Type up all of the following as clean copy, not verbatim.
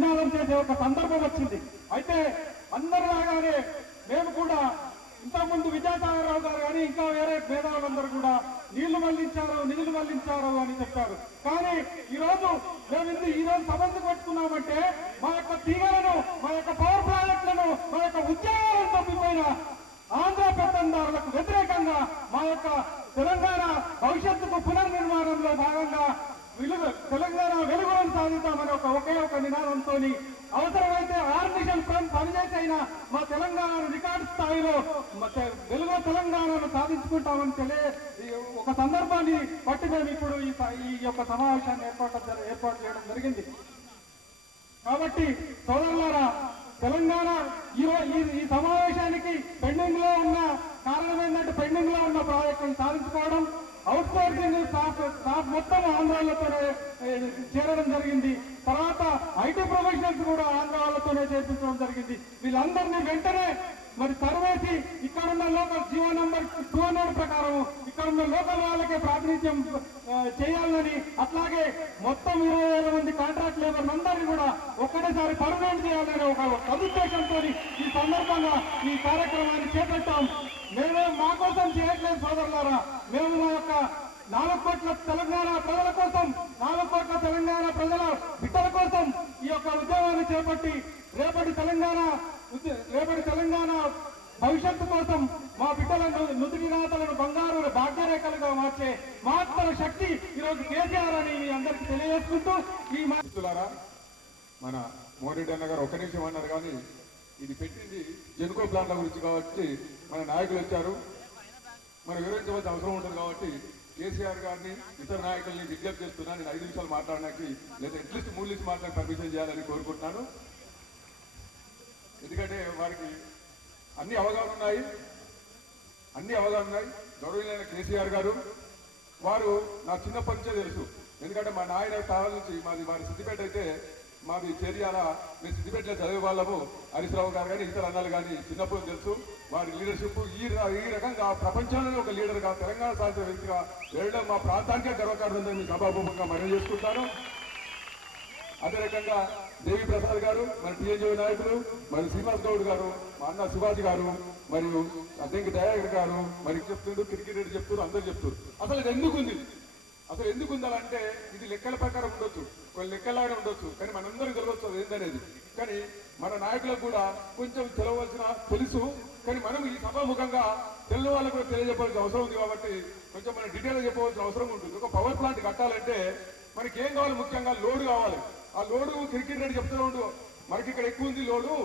నినాదం చేసే ఒక సందర్భం వచ్చింది. అయితే అందరిలాగానే మేము కూడా ఇంతకుముందు విద్యాసాగరరావు గారు కానీ ఇంకా వేరే మేధావులందరూ కూడా నీళ్లు మళ్లించారు అని చెప్పారు. కానీ ఈరోజు మేము ఈరోజు సభకు పెట్టుకున్నామంటే మా యొక్క తీగలను, మా యొక్క పవర్ ప్రాజెక్టులను, మా యొక్క ఉద్యోగాలను తప్పిపోయిన ఆంధ్ర పెత్తందారులకు వ్యతిరేకంగా మా యొక్క తెలంగాణ భవిష్యత్తుకు పునర్నిర్మాణంలో భాగంగా తెలంగాణ వెలుగులను సాధిద్దామని ఒకే ఒక నినాదంతో అవసరమైతే ఆర్మిషన్ ఫ్రంట్ పనిచేసైనా మా తెలంగాణను రికార్డు స్థాయిలో వెలుగు తెలంగాణను సాధించుకుంటామని ఒక సందర్భాన్ని బట్టి మేము ఇప్పుడు ఈ యొక్క సమావేశాన్ని ఏర్పాటు చేయడం జరిగింది. కాబట్టి సోదరులారా, తెలంగాణ ఈ సమావేశానికి పెండింగ్ లో ఉన్న కారణం ఏంటంటే పెండింగ్ లో ఉన్న ప్రాజెక్టును సాధించుకోవడం, అవుట్ సోర్సింగ్ స్టాఫ్ మొత్తం ఆంధ్రాలతోనే చేరడం జరిగింది. తర్వాత ఐటీ ప్రొఫెషనల్స్ కూడా ఆంధ్ర వాళ్ళతోనే చేర్పించడం జరిగింది. వీళ్ళందరినీ వెంటనే మరి సర్వేసి ఇక్కడున్న లోకల్ జీవో నంబర్ 200 ప్రకారం ఇక్కడున్న లోకల్ వాళ్ళకే ప్రాతినిధ్యం చేయాలని, అట్లాగే మొత్తం 20,000 మంది కాంట్రాక్ట్ లేబర్ అందరినీ కూడా ఒక్కటేసారి పర్మనెంట్ చేయాలని ఒక సదుద్దేశంతో ఈ సందర్భంగా ఈ కార్యక్రమాన్ని చేపట్టాం. మేమే మా కోసం చేయట్లేదు సోదరులారా, మేము మా యొక్క 4 కోట్ల తెలంగాణ ప్రజల కోసం, 4 కోట్ల తెలంగాణ ప్రజల బిడ్డల కోసం ఈ యొక్క ఉద్యమాన్ని చేపట్టి రేపటి తెలంగాణ భవిష్యత్తు కోసం మా బిడ్డల నుదుటి రాతలను బంగారు భాగ్యరేఖలుగా మార్చే మాత్ర శక్తి ఈరోజు కేసీఆర్ అని మీ అందరికీ తెలియజేసుకుంటూ ఈ మిత్రులారా, మన మోరెడ్డి అన్న గారు 1 నిమిషం అన్నారు కానీ ఇది పెట్టింది జెన్కో ప్లాన్ల గురించి కాబట్టి మన నాయకులు వచ్చారు, మనం వివరించవలసిన అవసరం ఉంటుంది కాబట్టి కేసీఆర్ గారిని ఇతర నాయకుల్ని విజ్ఞప్తి చేస్తున్నా. నేను 5 నిమిషాలు మాట్లాడడానికి లేదా అట్లీస్ట్ 3 నిమిషాలు మాట్లాడి పర్మిషన్ చేయాలని కోరుకుంటున్నాను. ఎందుకంటే వారికి అన్ని అవగాహన ఉన్నాయి. గౌరవనీయులైన కేసీఆర్ గారు వారు నా చిన్నప్పటి నుంచే తెలుసు. ఎందుకంటే మా నాయన కాలం నుంచి మాది సిద్దిపేట అయితే మాది చేరియాల, మేము సిద్దిపేటలో చదివే వాళ్ళము. హరీశ్రావు గారు కానీ ఇతర అన్నాలు కానీ చిన్నప్పుడు తెలుసు. వారి లీడర్షిప్ ఈ రకంగా ప్రపంచంలోనే ఒక లీడర్గా తెలంగాణ సాధించిన వ్యక్తిగా వెళ్ళడం మా ప్రాంతానికే గర్వకారణంగా మీ సభాపూర్వకంగా మనవి చేసుకుంటాను. అదే రకంగా దేవి ప్రసాద్ గారు, మన టీఎన్జీ నాయకులు, మరి శ్రీనివాస్ గౌడ్ గారు, మా అన్న శివాజీ గారు, మరియు అద్దెంకి దయాకర్ గారు మరి చెప్తుండ్రు, క్రికెట్ రెడ్డి చెప్తున్నారు, అందరూ చెప్తారు. అసలు ఇది ఎందుకు ఉండాలంటే ఇది లెక్కల ప్రకారం ఉండొచ్చు, కొన్ని లెక్కలాగానే ఉండొచ్చు, కానీ మనందరూ తెలియవచ్చు అది ఏంటనేది. కానీ మన నాయకులకు కూడా కొంచెం తెలుసు, కానీ మనం ఈ సభాముఖంగా తెలుగు వాళ్ళకు కూడా తెలియజెప్పవలసిన అవసరం ఉంది. కాబట్టి కొంచెం మనం డీటెయిల్గా చెప్పవలసిన అవసరం ఉంటుంది. ఒక పవర్ ప్లాంట్ కట్టాలంటే మనకి ఏం కావాలి? ముఖ్యంగా లోడ్ కావాలి. ఆ లోడు క్రికెట్ రెడ్డి చెప్తున్నాడు, మనకి ఇక్కడ ఎక్కువ ఉంది లోడు,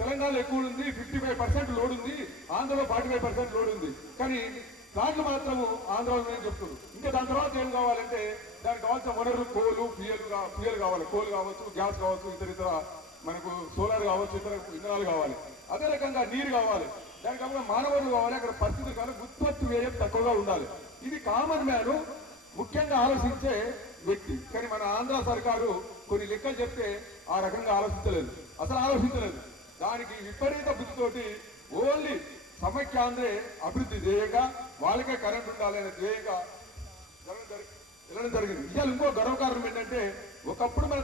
తెలంగాణలో ఎక్కువ ఉంది, 55% లోడ్ ఉంది, ఆంధ్రలో 45% లోడ్ ఉంది. కానీ ప్లాంట్లు మాత్రము ఆంధ్రాలో చెప్తున్నారు. ఇంకా దాని తర్వాత ఏం కావాలంటే దానికి కావాల్సిన వనరులు కోలు, ఫ్యూయల్ కావాలి. కోలు కావచ్చు, గ్యాస్ కావచ్చు, ఇతర మనకు సోలార్ కావచ్చు, ఇతర ఇంధనాలు కావాలి. అదే రకంగా నీరు కావాలి, దానికి కాకుండా మానవులు కావాలి. అక్కడ పరిస్థితులు కానీ ఉత్పత్తి వ్యయం తక్కువగా ఉండాలి. ఇది కామన్ మ్యాన్ ముఖ్యంగా ఆలోచించే వ్యక్తి. కానీ మన ఆంధ్ర సర్కారు కొన్ని లెక్కలు చెప్తే ఆ రకంగా ఆలోచించలేదు. దానికి విపరీత బుద్ధితోటి ఓన్లీ సమైక్యాంధ్రే అభివృద్ధి ధ్యేయంగా వాళ్ళకే కరెంట్ ఉండాలనే ధ్యేయంగా వెళ్ళడం జరిగింది. ఇవాళ ఇంకో గర్వకారణం ఏంటంటే ఒకప్పుడు మన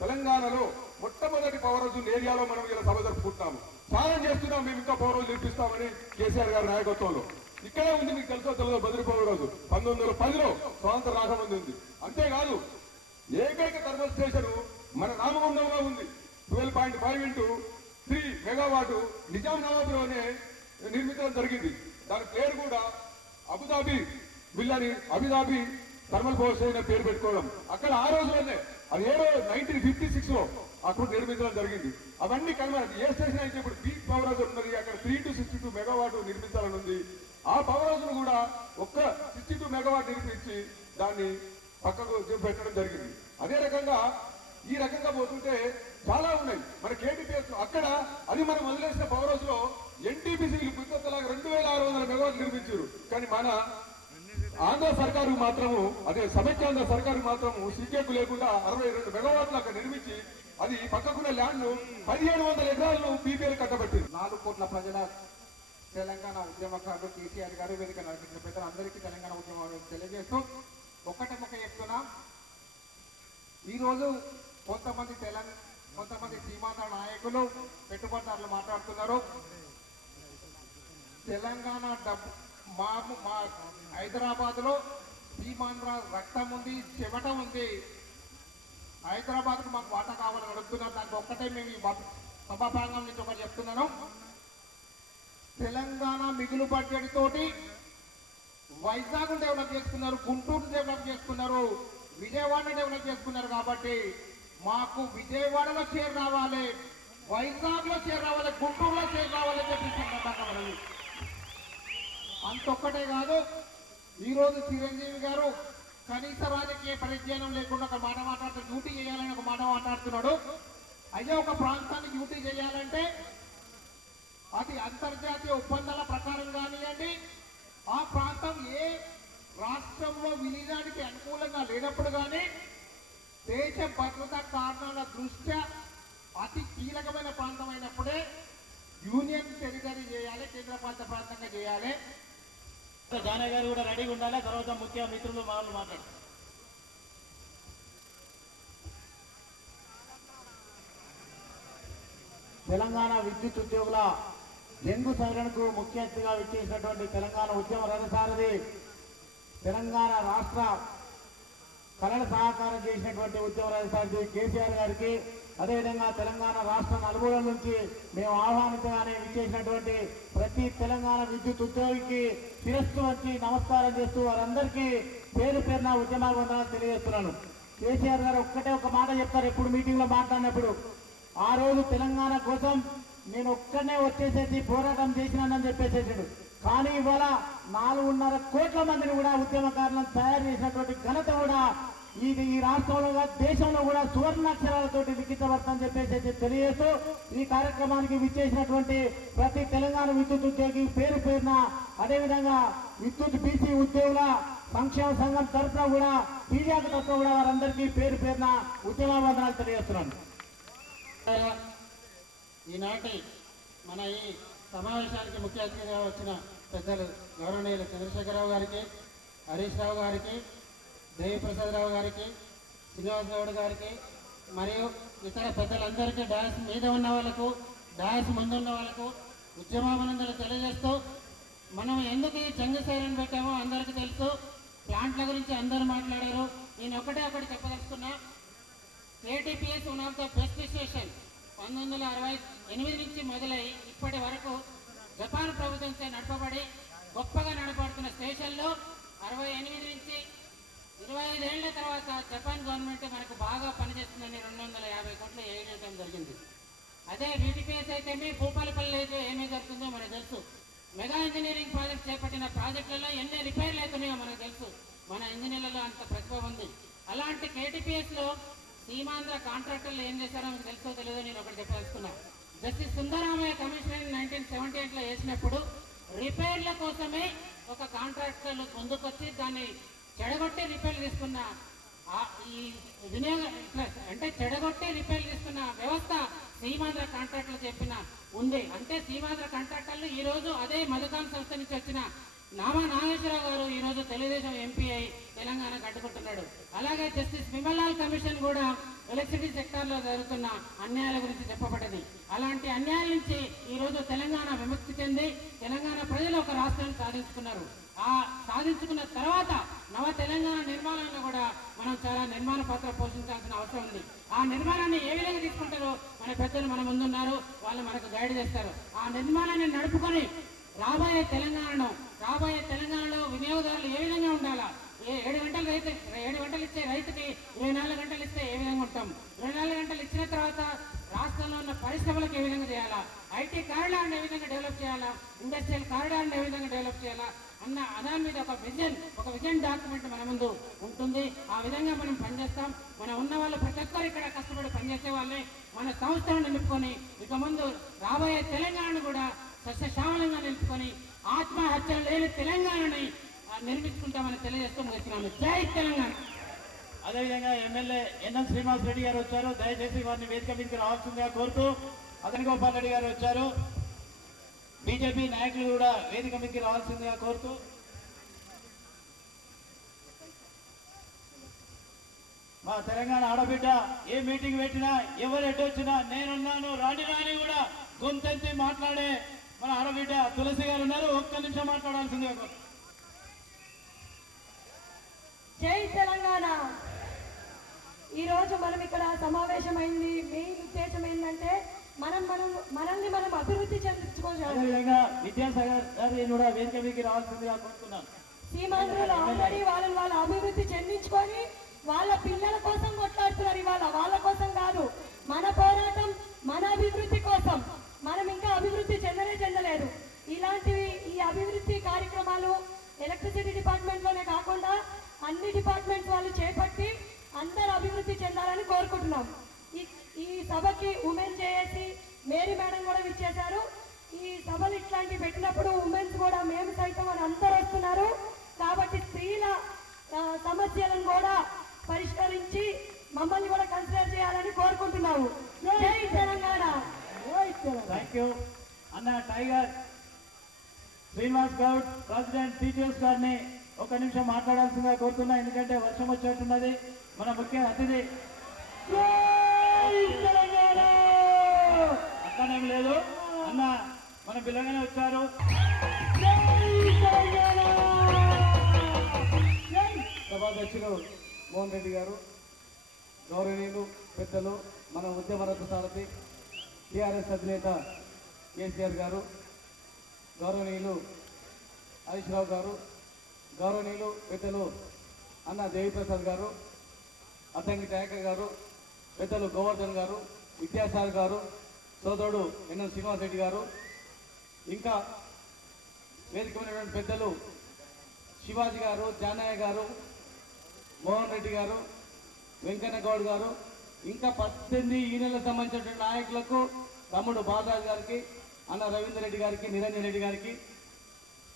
తెలంగాణలో మొట్టమొదటి పవర్ హౌస్ ఏరియాలో మనం ఇలా సభ జరుపుకుంటున్నాము, ఛాలెంజ్ చేస్తున్నాం, మేము ఇంకా పవర్ హౌస్ నిర్మిస్తామని కేసీఆర్ గారి నాయకత్వంలో. ఇక్కడే ఉంది, మీకు తెలుసో బదిలీ పవర్ హౌస్ 1910లో స్వాతంత్రం రాకముందు ఉంది. అంతేకాదు ఏకైక థర్మల్ స్టేషన్ మన రామగుండంలో ఉంది. 12.5 × 3 మెగావాట్ నిజాం నవాబ్లోనే నిర్మించడం జరిగింది. దాని పేరు కూడా అబుదాబి బిల్లని, అబుదాబి థర్మల్ పవర్ స్టేషన్ పేరు పెట్టుకోవడం. అక్కడ ఆ రోజులోనే అది 1956లో అప్పుడు నిర్మించడం జరిగింది. అవన్నీ కనుమతి ఏ స్టేషన్ అయితే ఇప్పుడు పీక్ పవర్ హౌస్ ఉన్నది, అక్కడ 3 to 62 మెగావాట్ నిర్మించాలని ఉంది. ఆ పవర్ హౌస్ ను కూడా ఒక్క 62 మెగావాట్ నిర్మించి దాన్ని పక్కకు పెట్టడం జరిగింది. అదే రకంగా ఈ రకంగా పోతుంటే చాలా ఉన్నాయి మన కేటీపీఎస్. అక్కడ అది మనం వదిలేసిన పవర్ హౌస్ లో ఎన్టీపీసీలు గుర్తలాగా 2600 మెగావాట్లు నిర్మించారు. కానీ మన ఆంధ్ర సర్కారు మాత్రము, అదే సమైక్యాంధ్ర సర్కారు మాత్రము సీకేకు లేకుండా 62 మెగావాట్లు అక్కడ నిర్మించి అది పక్కకున్న ల్యాండ్ 1700 ఎకరాలను పీపీఎల్ కట్టబట్టింది. 4 కోట్ల ప్రజల తెలంగాణ ఉద్యమకారులు కేసీఆర్ గారు వేదిక నడిపించిన పెద్దలందరికీ తెలంగాణ ఉద్యమం తెలియజేస్తూ ఒకటే చెప్తున్నా, ఈరోజు కొంతమంది సీమాంధ్ర నాయకులు పెట్టుబడిదారులు మాట్లాడుతున్నారు. తెలంగాణ డబ్బు మా హైదరాబాద్లో సీమాంధ్ర రక్తం ఉంది, చెమట ఉంది. హైదరాబాద్కు మాకు వాటా కావాలని అడుగుతున్నారు. దానికి ఒక్కటే మేము ఈ సభా ప్రాంగణం నుంచి ఒకటి చెప్తున్నాను. తెలంగాణ మిగులు బడ్జెట్ తోటి వైజాగ్ డెవలప్ చేసుకున్నారు, గుంటూరు డెవలప్ చేసుకున్నారు, విజయవాడ డెవలప్ చేసుకున్నారు. కాబట్టి మాకు విజయవాడలో షేర్ రావాలి, వైజాగ్ లో షేర్ రావాలి, గుంటూరులో షేర్ రావాలని చెప్పి అంతొక్కటే కాదు. ఈరోజు చిరంజీవి గారు కనీస రాజకీయ పరిజ్ఞానం లేకుండా ఒక మాట మాట్లాడుతూ డ్యూటీ చేయాలని ఒక మాట మాట్లాడుతున్నాడు. అయ్యా, ఒక ప్రాంతాన్ని డ్యూటీ చేయాలంటే అది అంతర్జాతీయ ఒప్పందాల ప్రకారం కానివ్వండి, ఆ ప్రాంతం ఏ రాష్ట్రంలో విలీనానికి అనుకూలంగా లేనప్పుడు కానీ దేశ భద్రతా కారణాల దృష్ట్యా అతి కీలకమైన ప్రాంతం అయినప్పుడే యూనియన్ టెరిటరీ చేయాలి, కేంద్రపాలిత ప్రాంతంగా చేయాలి. జానయ్య గారు కూడా రెడీగా ఉండాలి. తర్వాత ముఖ్య మిత్రులు వాళ్ళు మాట్లాడతారు. తెలంగాణ విద్యుత్ ఉద్యోగుల డెంగు సవరణకు ముఖ్య అతిథిగా విచ్చేసినటువంటి తెలంగాణ ఉద్యమ రథసారథి, తెలంగాణ రాష్ట్ర కళల సహకారం చేసినటువంటి ఉద్యమ రథసారథి కేసీఆర్ గారికి, అదేవిధంగా తెలంగాణ రాష్ట్ర నలుమూలల నుంచి మేము ఆహ్వానించగానే విచ్చేసినటువంటి ప్రతి తెలంగాణ విద్యుత్ ఉద్యోగికి శిరస్సు వచ్చి నమస్కారం చేస్తూ వారందరికీ పేరు పేరున ఉద్యమాభివందనాలు తెలియజేస్తున్నాను. కేసీఆర్ గారు ఒక్కటే ఒక మాట చెప్తారు ఎప్పుడు మీటింగ్ లో మాట్లాడినప్పుడు, ఆ రోజు తెలంగాణ కోసం నేను ఒక్కనే వచ్చేసేసి పోరాటం చేసినానని చెప్పేసేసాడు. కానీ ఇవాళ 4.5 కోట్ల మందిని కూడా ఉద్యమకారులను తయారు చేసినటువంటి ఘనత కూడా ఈ రాష్ట్రంలో దేశంలో కూడా సువర్ణాక్షరాలతోటి లిఖితపడతామని చెప్పేసి తెలియజేస్తూ ఈ కార్యక్రమానికి విచ్చేసినటువంటి ప్రతి తెలంగాణ విద్యుత్ ఉద్యోగి పేరు పేరున, అదేవిధంగా విద్యుత్ బీసీ ఉద్యోగుల సంక్షేమ సంఘం తరఫున కూడా, టీజాక్ తరఫున కూడా వారందరికీ పేరు పేరున ఉద్యమాభివందనాలు తెలియజేస్తున్నాను. ఈనాటి మన ఈ సమావేశానికి ముఖ్య అతిథిగా వచ్చిన పెద్దలు గౌరవనీయులు చంద్రశేఖరరావు గారికి, హరీష్ రావు గారికి, దేవిప్రసాదరావు గారికి, శ్రీనివాస్ గౌడ్ గారికి మరియు ఇతర పెద్దలందరికీ, డాయస్ మీద ఉన్న వాళ్ళకు, డాయస్ ముందున్న వాళ్ళకు ఉద్యమాభినందనలు తెలియజేస్తూ, మనం ఎందుకు ఈ జంగు సైరన్ పెట్టామో అందరికీ తెలుసు. ప్లాంట్ల గురించి అందరూ మాట్లాడారు. నేను ఒకటి చెప్పదలుచుకున్నా. KTPS one of the best station 1968 నుంచి మొదలై ఇప్పటి వరకు జపాన్ ప్రభుత్వంచే నడపబడి గొప్పగా నడపడుతున్న స్టేషన్లో 68 నుంచి 25 ఏళ్ల తర్వాత జపాన్ గవర్నమెంట్ మనకు బాగా పనిచేస్తుందని 250 కోట్లు వేయడం జరిగింది. అదే బీటీపీఎస్ అయితే భూపాలపల్లి అయితే ఏమీ జరుగుతుందో మనకు తెలుసు. మెగా ఇంజనీరింగ్ ప్రాజెక్ట్ చేపట్టిన ప్రాజెక్టులలో ఎన్ని రిపేర్లు అవుతున్నాయో మనకు తెలుసు. మన ఇంజనీర్లలో అంత ప్రతిభ ఉంది. అలాంటి కేటీపీఎస్లో సీమాంధ్ర కాంట్రాక్టర్లు ఏం చేశారో మీకు తెలుసో తెలియదో నేను ఒకటి చెప్పదలుచుకున్నా. జస్టిస్ సుందరరామయ్య కమిషన్ 1978లో వేసినప్పుడు రిపేర్ల కోసమే ఒక కాంట్రాక్టర్లు ముందుకొచ్చి దాన్ని చెడగొట్టి రిపేర్లు తీసుకున్న ఈ వినియోగ అంటే చెడగొట్టి రిపేర్లు తీసుకున్న వ్యవస్థ సీమాంధ్ర కాంట్రాక్టర్లు చెప్పిన ఉంది. అంటే సీమాంధ్ర కాంట్రాక్టర్లు ఈ రోజు అదే మధుకాన్ సంస్థ నుంచి వచ్చిన నామా నాగేశ్వరరావు గారు ఈ రోజు తెలుగుదేశం ఎంపీ అయి తెలంగాణ కట్టుకుంటున్నాడు. అలాగే జస్టిస్ విమలాల్ కమిషన్ కూడా ఎలక్ట్రిసిటీ సెక్టార్ లో జరుగుతున్న అన్యాయాల గురించి చెప్పబడ్డది. అలాంటి అన్యాయాల నుంచి ఈ రోజు తెలంగాణ విముక్తి చెంది తెలంగాణ ప్రజలు ఒక రాష్ట్రాన్ని సాధించుకున్నారు. ఆ సాధించుకున్న తర్వాత నవ తెలంగాణ నిర్మాణంలో కూడా మనం చాలా నిర్మాణ పాత్ర పోషించాల్సిన అవసరం ఉంది. ఆ నిర్మాణాన్ని ఏ విధంగా తీసుకుంటారో మన పెద్దలు మన ముందున్నారు, వాళ్ళు మనకు గైడ్ చేస్తారు. ఆ నిర్మాణాన్ని నడుపుకొని రాబోయే తెలంగాణలో వినియోగదారులు ఏ విధంగా ఉండాలా, 7 గంటలు ఇచ్చే రైతుకి 24 గంటలు ఇస్తే ఏ విధంగా ఉంటాం, 24 గంటలు ఇచ్చిన తర్వాత రాష్ట్రంలో ఉన్న పరిశ్రమలకు ఏ విధంగా చేయాలా, ఐటీ కారిడార్ని ఏ విధంగా డెవలప్ చేయాలా, ఇండస్ట్రియల్ కారిడార్ని ఏ విధంగా డెవలప్ చేయాలా అన్న దాని మీద ఒక విజన్ డాక్యుమెంట్ మన ముందు ఉంటుంది. ఆ విధంగా మనం పనిచేస్తాం. మనం ఉన్న వాళ్ళు ప్రతి ఒక్కరు ఇక్కడ కష్టపడి పనిచేసే వాళ్ళే మన సంస్థను నిలుపుకొని ఇక ముందు రాబోయే తెలంగాణను కూడా సస్యశ్యామలంగా నిలుపుకొని ఆత్మహత్యలు లేని తెలంగాణని నిర్మించుకుంటామని తెలియజేస్తూ ముగిస్తున్నాము. జై తెలంగాణ. అదేవిధంగా ఎమ్మెల్యే ఎన్ఎం శ్రీనివాస్ రెడ్డి గారు వచ్చారు. దయచేసి వారిని వేదిక మీదకి రావాల్సిందిగా కోరుతూ, అతని గోపాల్ రెడ్డి గారు వచ్చారు. బీజేపీ నాయకులు కూడా వేదిక మీదకి రావాల్సిందిగా కోరుతూ, మా తెలంగాణ ఆడబిడ్డ ఏ మీటింగ్ పెట్టినా ఎవరు ఎటు వచ్చినా నేనున్నాను రాని కూడా గొంతెత్తి మాట్లాడే మన ఆడబిడ్డ తులసి గారు ఉన్నారు. ఒక్క నిమిషం మాట్లాడాల్సిందిగా. జై తెలంగాణ. ఈరోజు మనం ఇక్కడ సమావేశమైంది మెయిన్ ఉద్దేశం ఏంటంటే మనల్ని మనం అభివృద్ధి చెందించుకోవాలి. విద్యాసాగర్ గారు కూడా వేదిక మీదకి రావాల్సిందిగా కోరుతున్నాను. సీమాంధ్రులు ఆల్రెడీ వాళ్ళ అభివృద్ధి చెందించుకొని వాళ్ళ పిల్లల కోసం కొట్లాడుతున్నారు. ఇవాళ వాళ్ళ కోసం కాదు, మన పోరాటం మన అభివృద్ధి కోసం. మనం ఇంకా అభివృద్ధి చెందలేదు. ఇలాంటివి ఈ అభివృద్ధి కార్యక్రమాలు ఎలక్ట్రిసిటీ డిపార్ట్మెంట్ లోనే కాకుండా అన్ని డిపార్ట్మెంట్స్ వాళ్ళు చేపట్టి అందరూ అభివృద్ధి చెందాలని కోరుకుంటున్నాం. ఈ సభకి ఉమెన్ జేఏసీ మేరీ మేడం కూడా విచ్చేశారు. ఈ సభలు ఇట్లాంటి పెట్టినప్పుడు ఉమెన్స్ కూడా మేము సైతం అని అందరూ వస్తున్నారు. కాబట్టి స్త్రీల సమస్యలను కూడా పరిష్కరించి మమ్మల్ని కూడా కన్సిడర్ చేయాలని కోరుకుంటున్నాము. జై తెలంగాణ. థ్యాంక్ యూ అన్న. Tiger Srinivas Goud president teachers గారిని ఒక నిమిషం మాట్లాడాల్సిందిగా కోరుతున్నా. ఎందుకంటే వర్షం వచ్చేట్టున్నది. మన ముఖ్య అతిథి అక్కడేం లేదు అన్న, మన పిల్లగానే వచ్చారు. సభాధ్యక్షులు మోహన్ రెడ్డి గారు, గౌరవనీయులు పెద్దలు, మన ఉద్యమరథ సారథి టీఆర్ఎస్ అధినేత కేసీఆర్ గారు, గౌరవనీయులు హరీష్ రావు గారు, గౌరవనీయులు పెద్దలు అన్న దేవిప్రసాద్ గారు, అద్దంకి టేకర్ గారు, పెద్దలు గోవర్ధన్ గారు, విద్యాసాగర్ గారు, సోదరుడు ఎన్ఎం శ్రీనివాస్ రెడ్డి గారు, ఇంకా వేదిక ఉన్నటువంటి పెద్దలు శివాజీ గారు, జానయ్య గారు, మోహన్ రెడ్డి గారు, వెంకన్న గౌడ్ గారు, ఇంకా 18 యూనియన్లకు సంబంధించినటువంటి నాయకులకు, తమ్ముడు బాలరాజు గారికి, అన్న రవీందర్ రెడ్డి గారికి, నిరంజన్ రెడ్డి గారికి,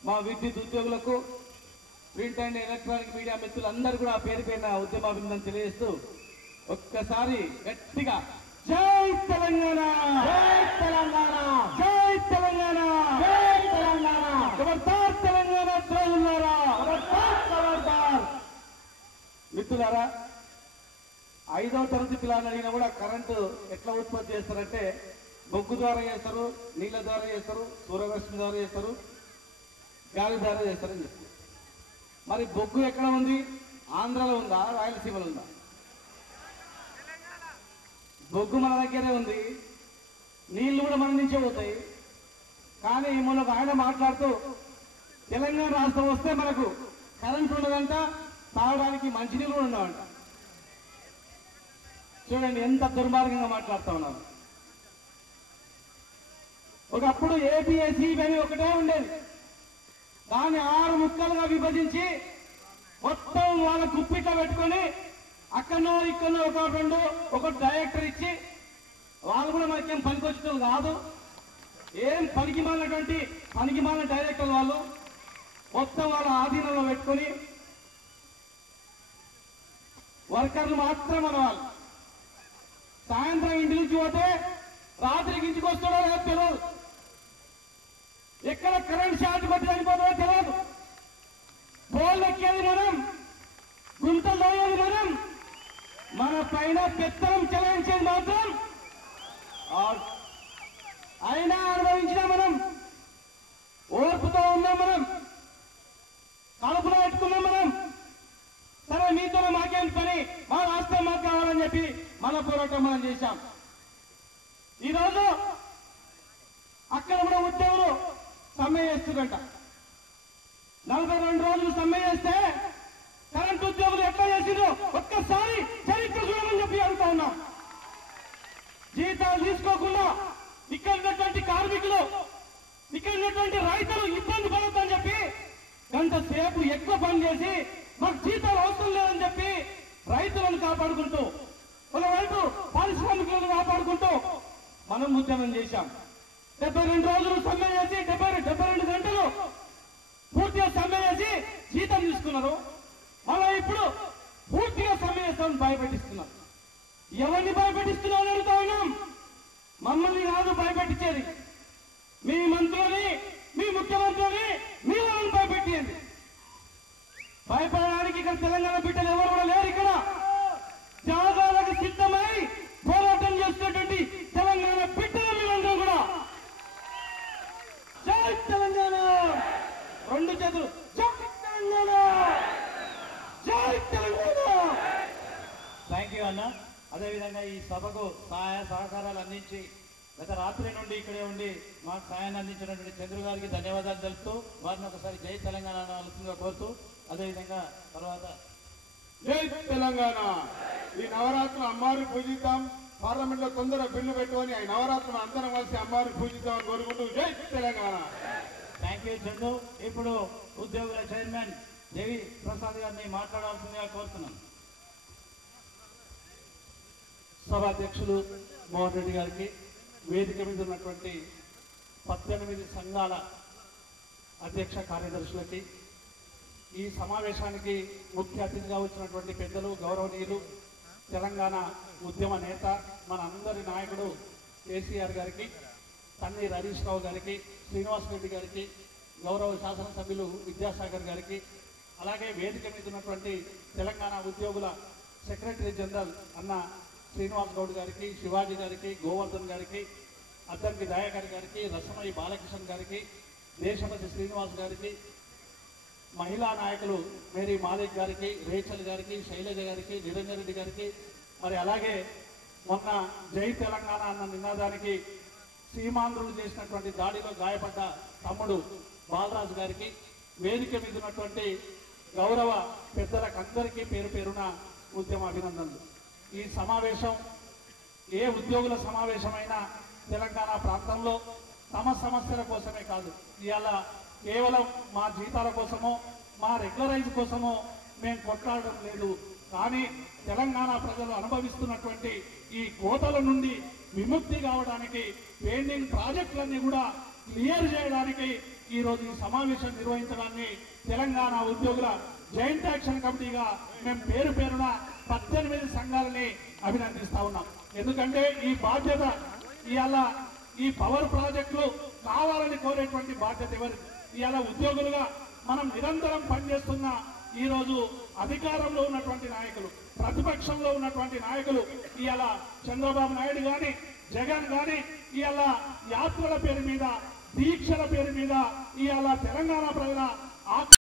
మా విద్యుత్ ఉద్యోగులకు, ప్రింట్ అండ్ ఎలక్ట్రానిక్ మీడియా మిత్రులందరూ కూడా పేరు పేరున ఉద్యమాభినందన తెలియజేస్తూ ఒక్కసారి గట్టిగా జై తెలంగాణ, జై తెలంగాణ, జై తెలంగాణ, జై తెలంగాణ, ఖబర్దార్ తెలంగాణ ద్రోహులారా, ఖబర్దార్, ఖబర్దార్. మిత్రులారా, 5వ తరగతి పిల్లలు అడిగినా కూడా కరెంటు ఎట్లా ఉత్పత్తి చేస్తారంటే బొగ్గు ద్వారా చేస్తారు, నీళ్ళ ద్వారా చేస్తారు, సూర్యరశ్మి ద్వారా చేస్తారు, గాలి ద్వారా చేస్తారని చెప్తారు. మరి బొగ్గు ఎక్కడ ఉంది? ఆంధ్రాలో ఉందా, రాయలసీమలో ఉందా? బొగ్గు మన దగ్గరే ఉంది, నీళ్లు కూడా మన నుంచే పోతాయి. కానీ మనకు ఆయన మాట్లాడుతూ తెలంగాణ రాష్ట్రం వస్తే మనకు కరెంట్ ఉండదంట, తాగడానికి మంచినీళ్ళు కూడా ఉండవంట. చూడండి ఎంత దుర్మార్గంగా మాట్లాడుతూ ఉన్నారు. ఒకప్పుడు ఏపీఎస్సీ అని ఒకటే ఉండేది, దాన్ని 6 ముక్కలుగా విభజించి మొత్తం వాళ్ళ గుప్పిట్లో పెట్టుకొని అక్కడనో ఇక్కడనో ఒక డైరెక్టర్ ఇచ్చి, వాళ్ళు కూడా మనకేం పనికొచ్చేటోళ్ళు కాదు, ఏం పనికిమాలిన డైరెక్టర్ వాళ్ళు మొత్తం వాళ్ళ ఆధీనంలో పెట్టుకొని వర్కర్లు మాత్రం మన వాళ్ళు. సాయంత్రం ఇంటి నుంచి పోతే రాత్రికి ఇంటికి వస్తాడో లేదో తెలియదు, ఎక్కడ కరెంట్ షార్ట్ కొట్టి చనిపోతాడో తెలియదు. బోల్ ఎక్కేది మనం, గుంతలు లోయేది మనం, మన పైన పెత్తనం చెలాయించేది మాత్రం అయినా అనుభవించిన మనం. ఓర్పుతో ఉన్నాం మనం, కడుపులో పెట్టుకున్నాం మనం. సరే మీతో మాకేం పని, మా రాష్ట్రం మాకు కావాలని చెప్పి మన పోరాటం మనం చేశాం. ఈరోజు అక్కడ కూడా ఉద్యోగులు సమ్మె చేస్తుందంట. 42 రోజులు సమ్మె చేస్తే కరెంట్ ఉద్యోగులు ఎట్లా చేసిందో ఒక్కసారి చరిత్ర చూడమని చెప్పి అడుగుతా ఉన్నాం. జీతాలు తీసుకోకుండా ఇక్కడ ఉన్నటువంటి కార్మికులు, ఇక్కడ ఉన్నటువంటి రైతులు ఇబ్బంది పడొద్దని చెప్పి గంట సేపు ఎక్కువ పని చేసి మాకు జీతాలు అవసరం లేదని చెప్పి రైతులను కాపాడుకుంటూ, ఒకవైపు పారిశ్రామికులను కాపాడుకుంటూ మనం ఉద్యమం చేశాం. 72 రోజులు సమ్మె చేసి 72 గంటలు పూర్తిగా సమ్మె చేసి జీతం తీసుకున్నారు. మళ్ళా ఇప్పుడు పూర్తిగా సమ్మె చేస్తామని భయపెట్టిస్తున్నారు. ఎవరిని భయపెట్టిస్తున్నామని అడుగుతా ఉన్నాం. మమ్మల్ని కాదు భయపెట్టించేది, మీ మంత్రులని, మీ ముఖ్యమంత్రిని, మీ వాళ్ళని భయపెట్టింది. భయపడడానికి ఇక్కడ తెలంగాణ బిడ్డలు ఎవరు కూడా లేరు. ఇక్కడ సభకు సహాయ సహకారాలు అందించి గత రాత్రి నుండి ఇక్కడే ఉండి మాకు సాయాన్ని అందించినటువంటి చంద్రు గారికి ధన్యవాదాలు తెలుపుతూ వారిని ఒకసారి జై తెలంగాణ అనవలసిందిగా కోరుతూ అదేవిధంగా తర్వాత జై తెలంగాణ. ఈ నవరాత్రులు అమ్మవారిని పూజిద్దాం. పార్లమెంట్ లో తొందర బిల్లు పెట్టుకొని ఈ నవరాత్రులు అందరం కలిసి అమ్మవారిని పూజిద్దామని కోరుకుంటూ జై తెలంగాణ. Thank you Chandu. ఇప్పుడు ఉద్యోగుల చైర్మన్ దేవి ప్రసాద్ గారిని మాట్లాడాల్సిందిగా కోరుతున్నాను. సభాధ్యక్షులు మోహన్ రెడ్డి గారికి, వేదిక మీద ఉన్నటువంటి 18 సంఘాల అధ్యక్ష కార్యదర్శులకి, ఈ సమావేశానికి ముఖ్య అతిథిగా వచ్చినటువంటి పెద్దలు, గౌరవనీయులు, తెలంగాణ ఉద్యమ నేత, మన అందరి నాయకుడు కేసీఆర్ గారికి, తన్నీర్ హరీష్ రావు గారికి, శ్రీనివాస్ రెడ్డి గారికి, గౌరవ శాసనసభ్యులు విద్యాసాగర్ గారికి, అలాగే వేదిక మీద ఉన్నటువంటి తెలంగాణ ఉద్యోగుల సెక్రటరీ జనరల్ అన్న శ్రీనివాస్ గౌడ్ గారికి, శివాజీ గారికి, గోవర్ధన్ గారికి, అద్దంకి దయాకర్ గారికి, రసమయ్య బాలకృష్ణ గారికి, దేశపతి శ్రీనివాస్ గారికి, మహిళా నాయకులు మేరీ మాలిక్ గారికి, రేచల్ గారికి, శైలజ గారికి, నిరంజన్ రెడ్డి గారికి, మరి అలాగే మొన్న జై తెలంగాణ అన్న నినాదానికి సీమాంధ్రులు చేసినటువంటి దాడిలో గాయపడ్డ తమ్ముడు బాలరాజు గారికి, వేదిక మీద ఉన్నటువంటి గౌరవ పెద్దలకందరికీ పేరు పేరున ఉద్యమ అభినందనలు. ఈ సమావేశం ఏ ఉద్యోగుల సమావేశమైనా తెలంగాణ ప్రాంతంలో తమ సమస్యల కోసమే కాదు, ఇవాళ కేవలం మా జీతాల కోసమో మా రెగ్యులరైజ్ కోసమో మేము కొట్లాడడం లేదు. కానీ తెలంగాణ ప్రజలు అనుభవిస్తున్నటువంటి ఈ కోతల నుండి విముక్తి కావడానికి, పెండింగ్ ప్రాజెక్టులన్నీ కూడా క్లియర్ చేయడానికి ఈరోజు ఈ సమావేశం నిర్వహించడాన్ని తెలంగాణ ఉద్యోగుల జాయింట్ యాక్షన్ కమిటీగా మేము పేరు పేరున 18 సంఘాలని అభినందిస్తా ఉన్నాం. ఎందుకంటే ఈ బాధ్యత ఇవాళ ఈ పవర్ ప్రాజెక్టులు కావాలని కోరేటువంటి బాధ్యత ఎవరు? ఇవాళ ఉద్యోగులుగా మనం నిరంతరం పనిచేస్తున్న ఈరోజు అధికారంలో ఉన్నటువంటి నాయకులు, ప్రతిపక్షంలో ఉన్నటువంటి నాయకులు ఇవాళ చంద్రబాబు నాయుడు కానీ, జగన్ కానీ ఇవాళ యాత్రల పేరు మీద, దీక్షల పేరు మీద ఇవాళ తెలంగాణ ప్రజల